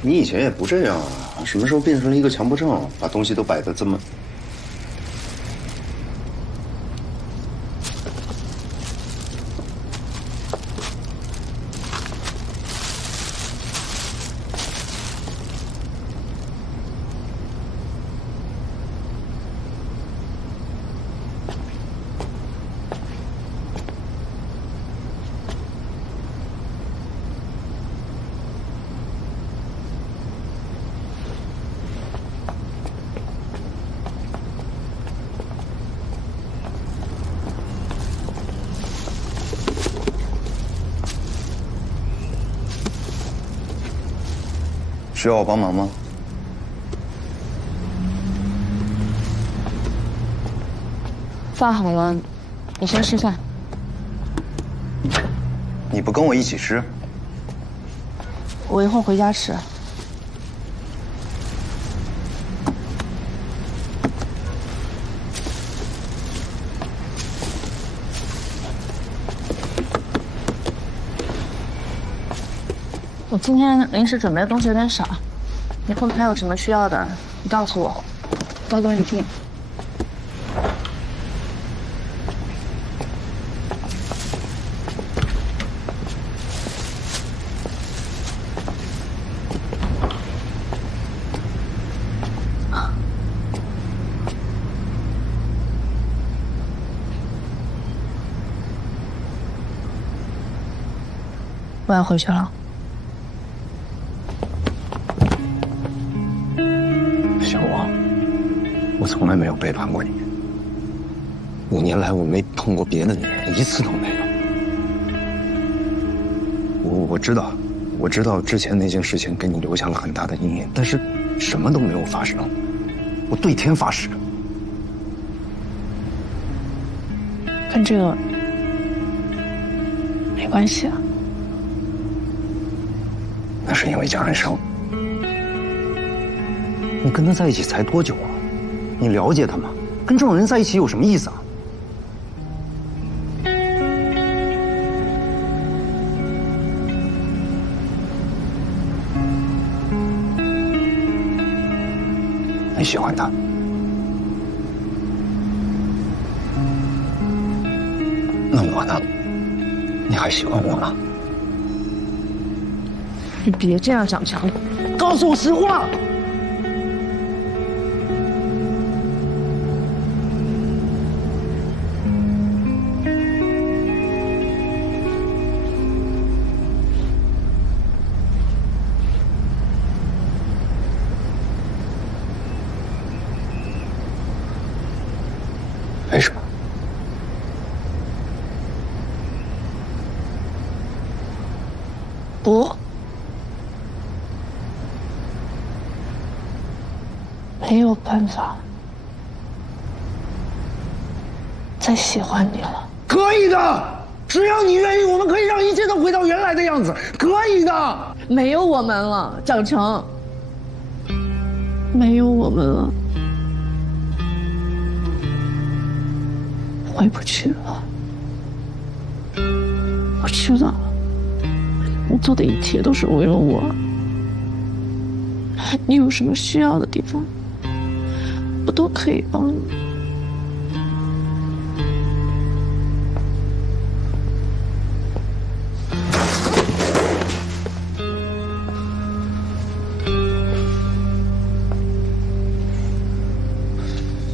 你以前也不这样啊，什么时候变成了一个强迫症，把东西都摆得这么……需要我帮忙吗？饭好了，你先吃饭。你不跟我一起吃？我一会儿回家吃。我今天临时准备的东西有点少，你后面还有什么需要的，你告诉我，多多你听。我要回去了。小王，我从来没有背叛过你。5年来，我没碰过别的女人，一次都没有。我知道之前那件事情给你留下了很大的阴影，但是什么都没有发生。我对天发誓。跟这个没关系啊。那是因为江安生。你跟他在一起才多久啊？你了解他吗？跟这种人在一起有什么意思啊？你喜欢他？那我呢？你还喜欢我吗？你别这样讲强，告诉我实话。为什么？不，没有办法再喜欢你了。可以的，只要你愿意，我们可以让一切都回到原来的样子。可以的。没有我们了，长成，没有我们了，回不去了。我知道，你做的一切都是为了我。你有什么需要的地方，我都可以帮你。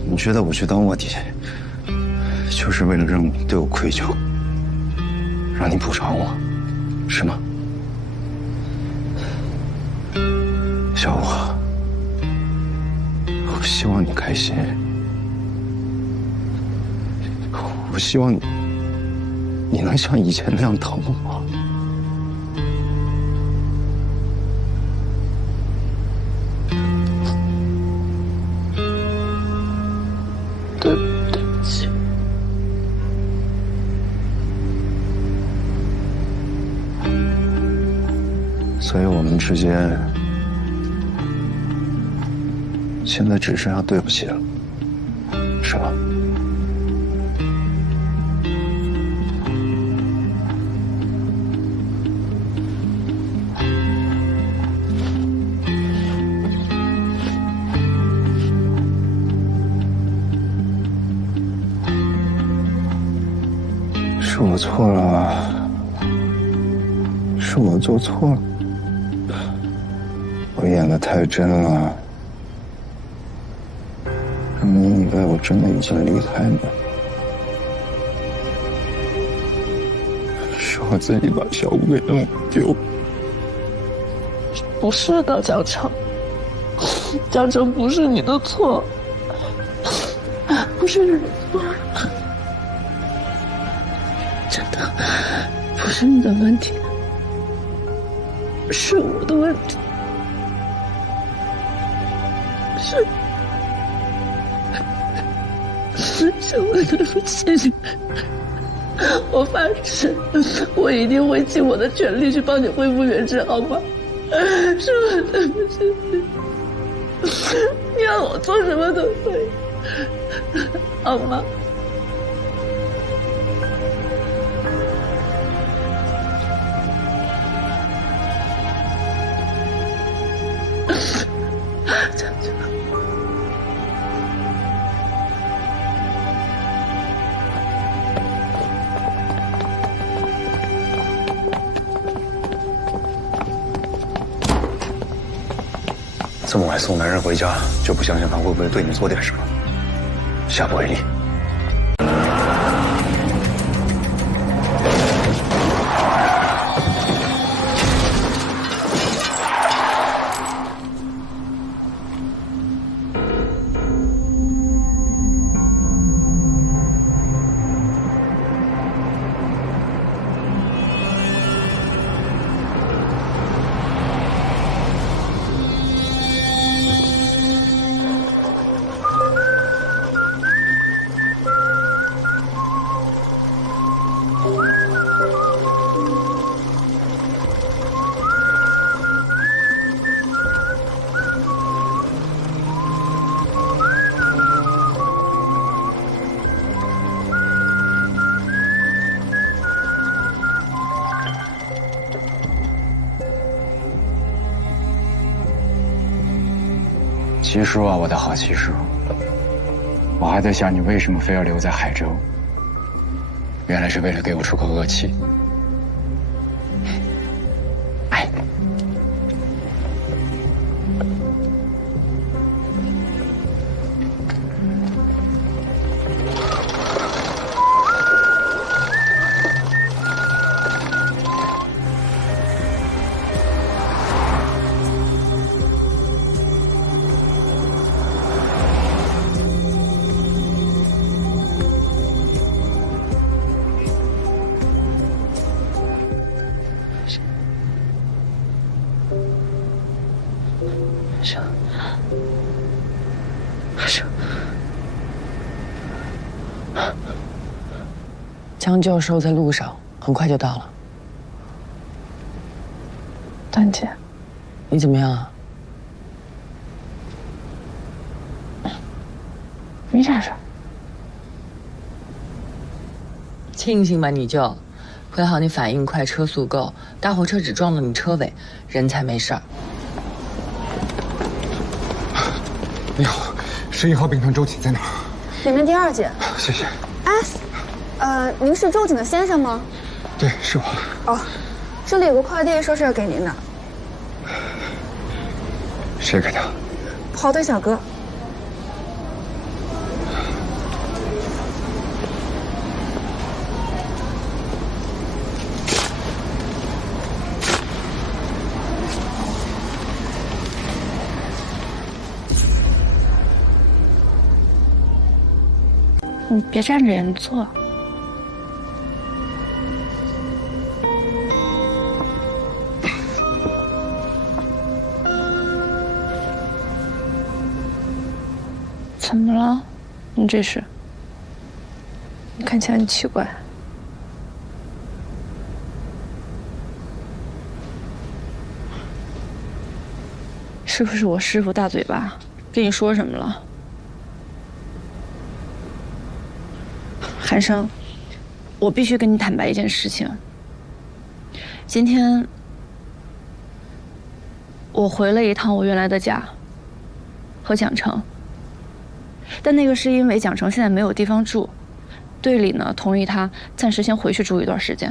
你觉得我去当卧底，就是为了让你对我愧疚，让你补偿我，是吗？小我，我希望你开心，我希望你能像以前那样疼我。对不起。所以我们之间现在只剩下对不起了，是吗？我错了，是我做错了，我演得太真了，让你以为我真的已经离开你。是我自己把小五给弄丢。不是的，江城，江城不是你的错，不是你的错，真的不是你的问题，是我的问题，是我对不起你。我发誓，我一定会尽我的全力去帮你恢复原职，好吗？是我对不起你，你让我做什么都可以，好吗？江江。这么晚送男人回家，就不想想他会不会对你做点什么？下不为例。七叔啊，我的好七叔，我还在想你为什么非要留在海州，原来是为了给我出口恶气。哎，江教授在路上，很快就到了。段姐，你怎么样啊？没啥事儿。庆幸吧，你就，还好你反应快，车速够，大货车只撞了你车尾，人才没事儿。你好，11号病房周瑾在哪儿？里面第2间。谢谢。您是周瑾的先生吗？对，是我。哦，这里有个快递，说是要给您的。谁给的？跑腿小哥。你别站着呀，你坐。怎么了？你这是？你看起来很奇怪。是不是我师傅大嘴巴，跟你说什么了？韩生，我必须跟你坦白一件事情。今天我回了一趟我原来的家，和蒋成。但那个是因为蒋成现在没有地方住，队里呢同意他暂时先回去住一段时间，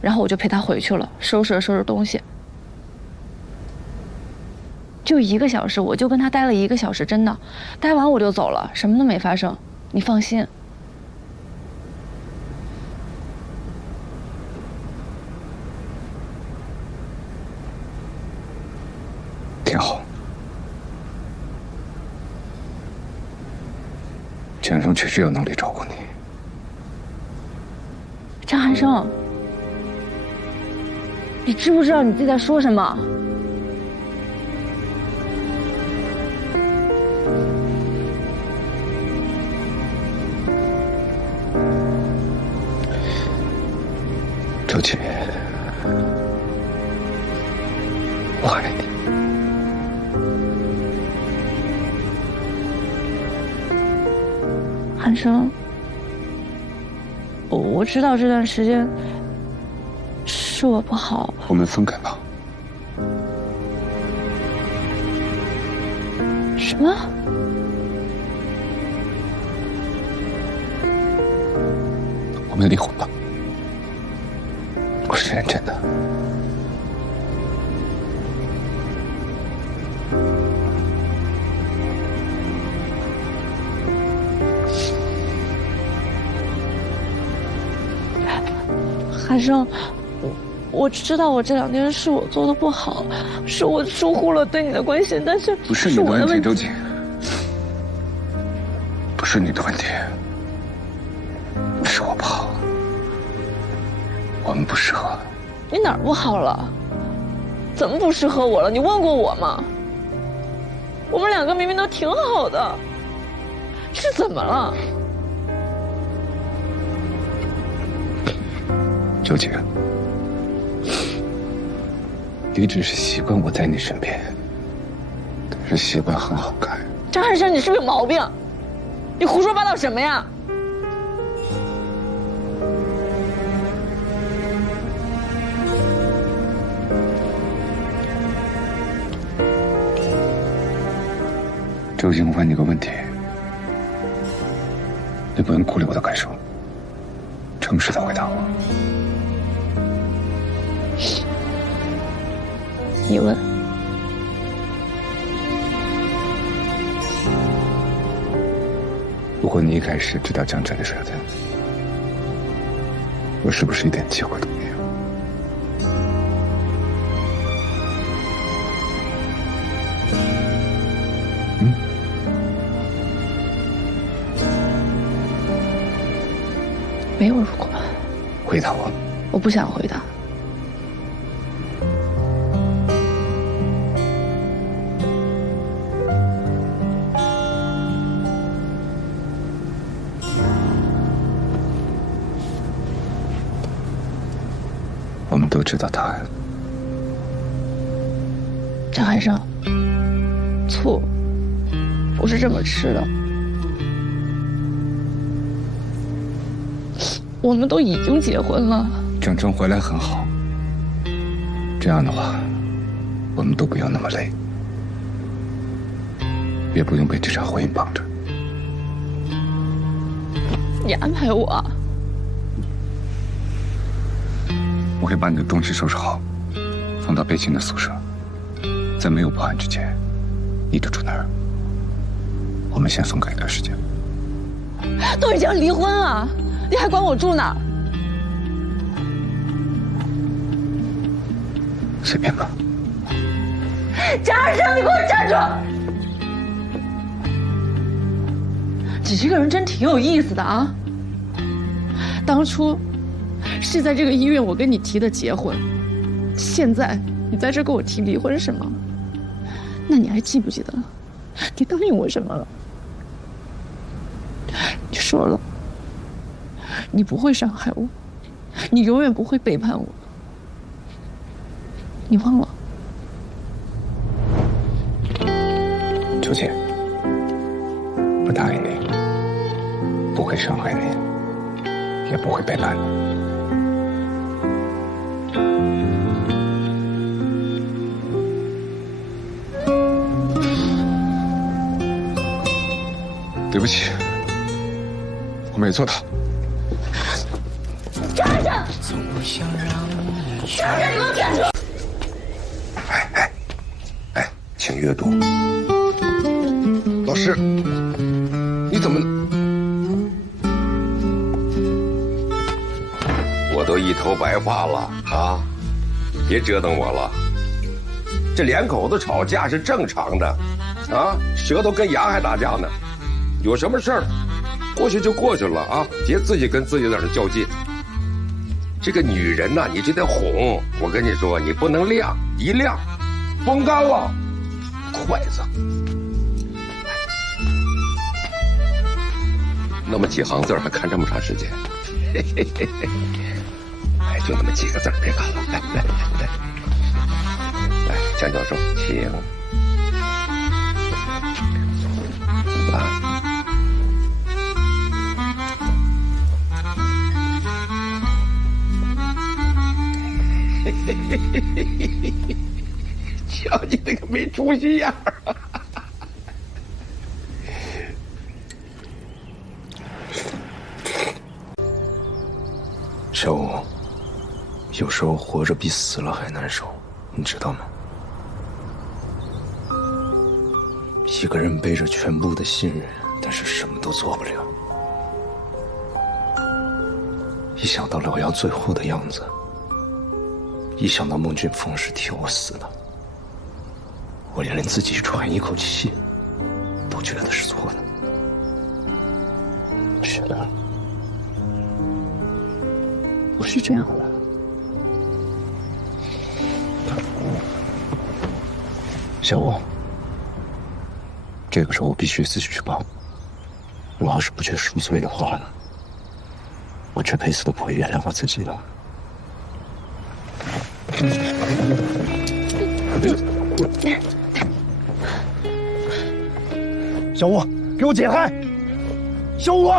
然后我就陪他回去了，收拾东西。就1个小时，我就跟他待了1个小时，真的，待完我就走了，什么都没发生，你放心。挺好。陈生确实有能力照顾你。张寒生，你知不知道你自己在说什么？周琦，我爱你。寒生，我知道这段时间是我不好。我们分开吧。什么？我们离婚吧。我是认真的。寒生，我知道我这2件事我做的不好，是我疏忽了对你的关心，但是不是你的问题，周瑾，不是你的问题，是我不好，我们不适合。你哪儿不好了？怎么不适合我了？你问过我吗？我们2个明明都挺好的，是怎么了？周瑾，你只是习惯我在你身边，但是习惯很好改。张寒生，你是不是有毛病？你胡说八道什么呀？周瑾，我问你个问题，你不用顾虑我的感受，诚实的回答我。你问。如果你一开始知道江辰的事的，我是不是一点机会都没有？没有如果。回答我。我不想回答。我们都知道答案。张寒生，醋不是这么吃的。我们都已经结婚了。郑铮回来很好，这样的话，我们都不用那么累，也不用被这场婚姻绑着。你安排我啊？我会把你的东西收拾好，放到贝青的宿舍。在没有报案之前，你就住那儿。我们先松开一段时间。都已经离婚了，你还管我住哪儿？随便吧。张寒生，你给我站住！你这个人真挺有意思的啊！当初是在这个医院我跟你提的结婚，现在你在这跟我提离婚是吗？那你还记不记得你答应我什么了？你说了，你不会伤害我，你永远不会背叛我，你忘了？周瑾，我答应你，不会伤害你，也不会背叛你。对不起，我没做到。哎，请阅读。老师，你怎么？我都一头白发了啊！别折腾我了。这两口子吵架是正常的，啊，舌头跟牙还打架呢。有什么事儿，过去就过去了啊，别自己跟自己在这较劲。这个女人呐，你就得哄。我跟你说，你不能晾，一晾，风干了，筷子。那么几行字还看这么长时间，嘿嘿嘿嘿。哎，就那么几个字，别看了，来，江教授，请。瞧你那个没出息样儿！小五，有时候活着比死了还难受，你知道吗？一个人背着全部的信任，但是什么都做不了。一想到老杨最后的样子，一想到孟俊峰是替我死的，我连自己喘一口气都觉得是错的。雪兰，不是这样的。小五，这个时候我必须自己去报。我要是不去赎罪的话，我这辈子都不会原谅我自己的。小吴，给我解开！小吴，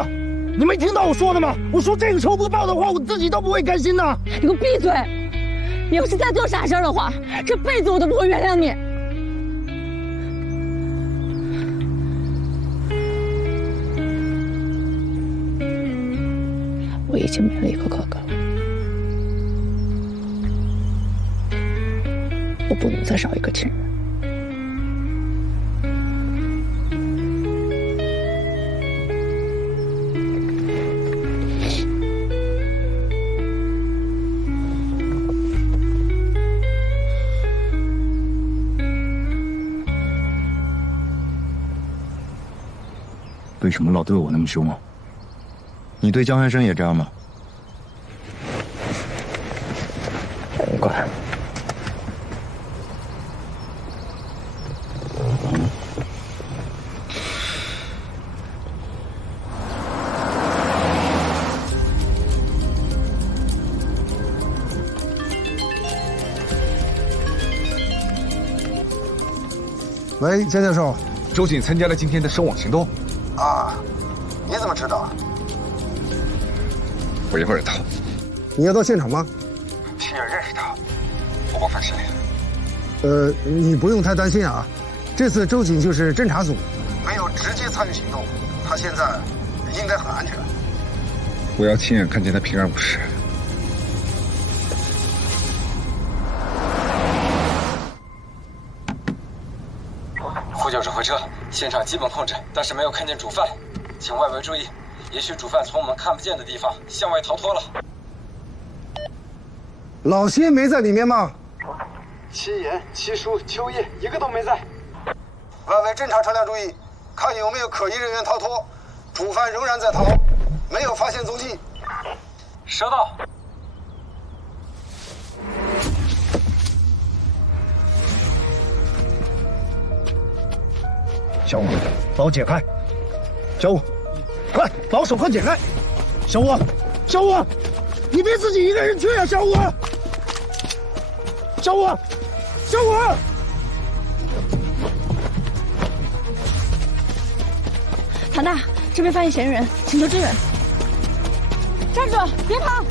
你没听到我说的吗？我说这个仇不报的话，我自己都不会甘心的。你给我闭嘴！你要是再做傻事的话，这辈子我都不会原谅你。我已经没了一个哥哥了，我不能再少一个亲人。为什么老对我那么凶啊？你对江寒生也这样吗？过来。喂，江教授，周瑾参加了今天的收网行动。啊，你怎么知道？我一会儿到。你要到现场吗？亲眼认识他，不过分心。你不用太担心啊。这次周瑾就是侦查组，没有直接参与行动，他现在应该很安全。我要亲眼看见他平安无事。呼救指挥车，现场基本控制，但是没有看见主犯，请外围注意，也许主犯从我们看不见的地方向外逃脱了。老谢没在里面吗？七言、七叔、秋叶一个都没在。外围侦察车辆注意，看有没有可疑人员逃脱，主犯仍然在逃，没有发现踪迹。收到。小五，把我解开！小五，快把我手铐解开！小五，小五，你别自己一个人去啊！小五，小五，小五！唐大，这边发现嫌疑人，请求支援。站住，别跑！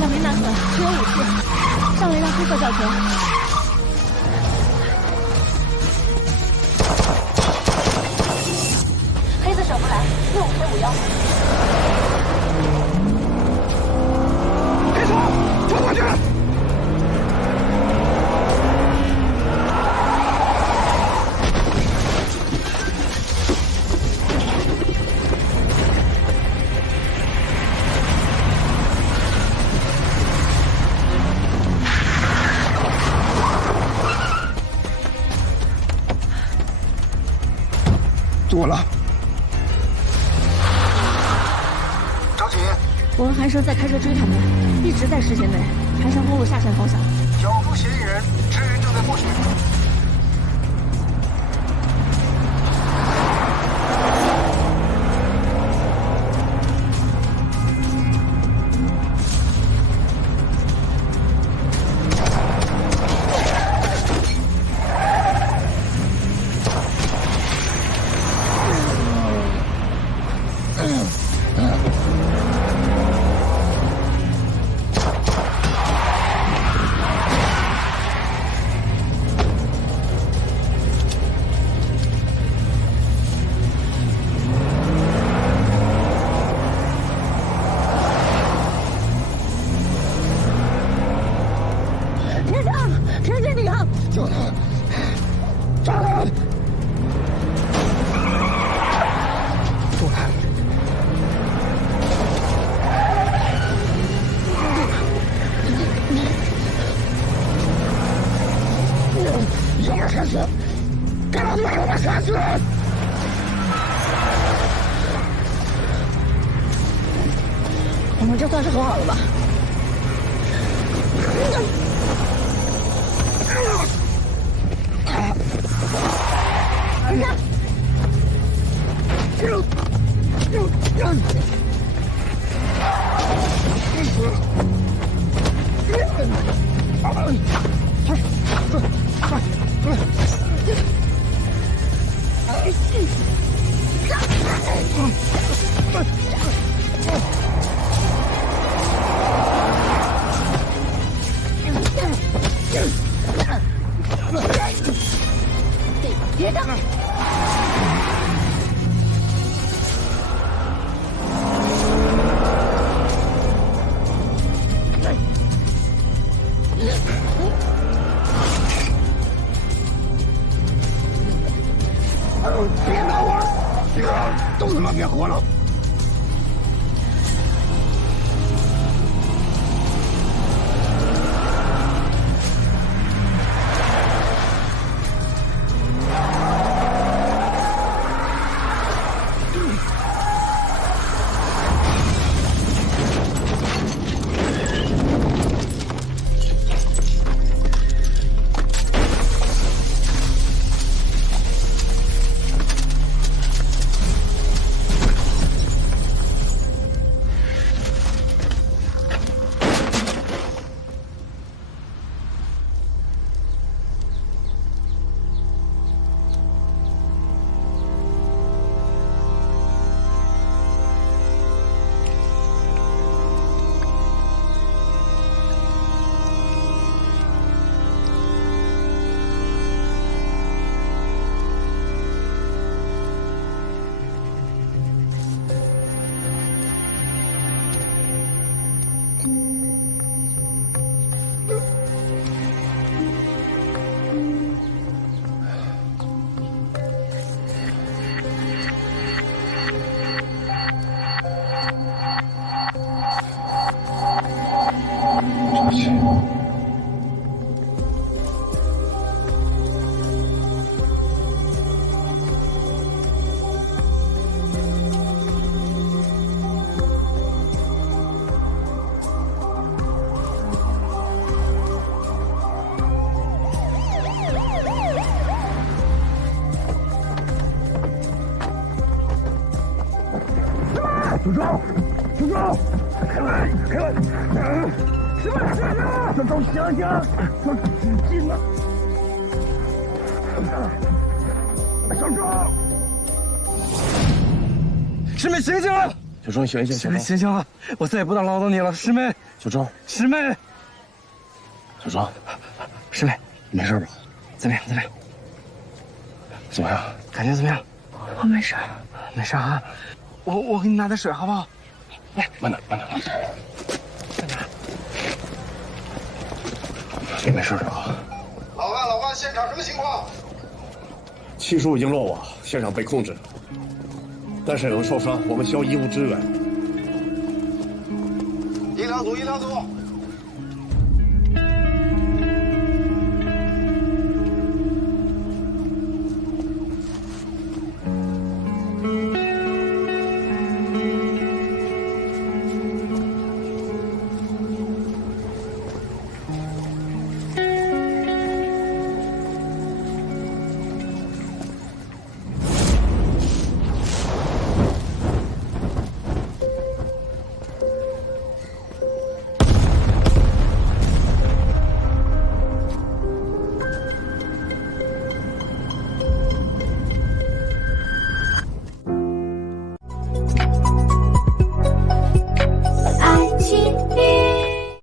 两名男子持有武器，上来让黑色叫停。多了。张启，我和寒蛇在开车追他们，一直在视线内，盘山公路下线方向。找出嫌疑人，支援正在过去。我们这算是和好了吧？别动！别闹我！都他妈别活了！组长，组长，开门，开门！什么事啊？小周，想想，说纸巾呢？小周，师妹醒醒！小周，醒一醒，师妹醒醒了，我再也不能唠叨你了，师妹。小周，师妹，小周，师妹，没事吧？怎么样？怎么样？怎么样？感觉怎么样？我没事，没事啊。我给你拿点水好不好？来，慢点，慢点，慢点。在哪？你没事的吧？老万，现场什么情况？气数已经落网，现场被控制，但是有人受伤，我们需要医务支援。医疗组，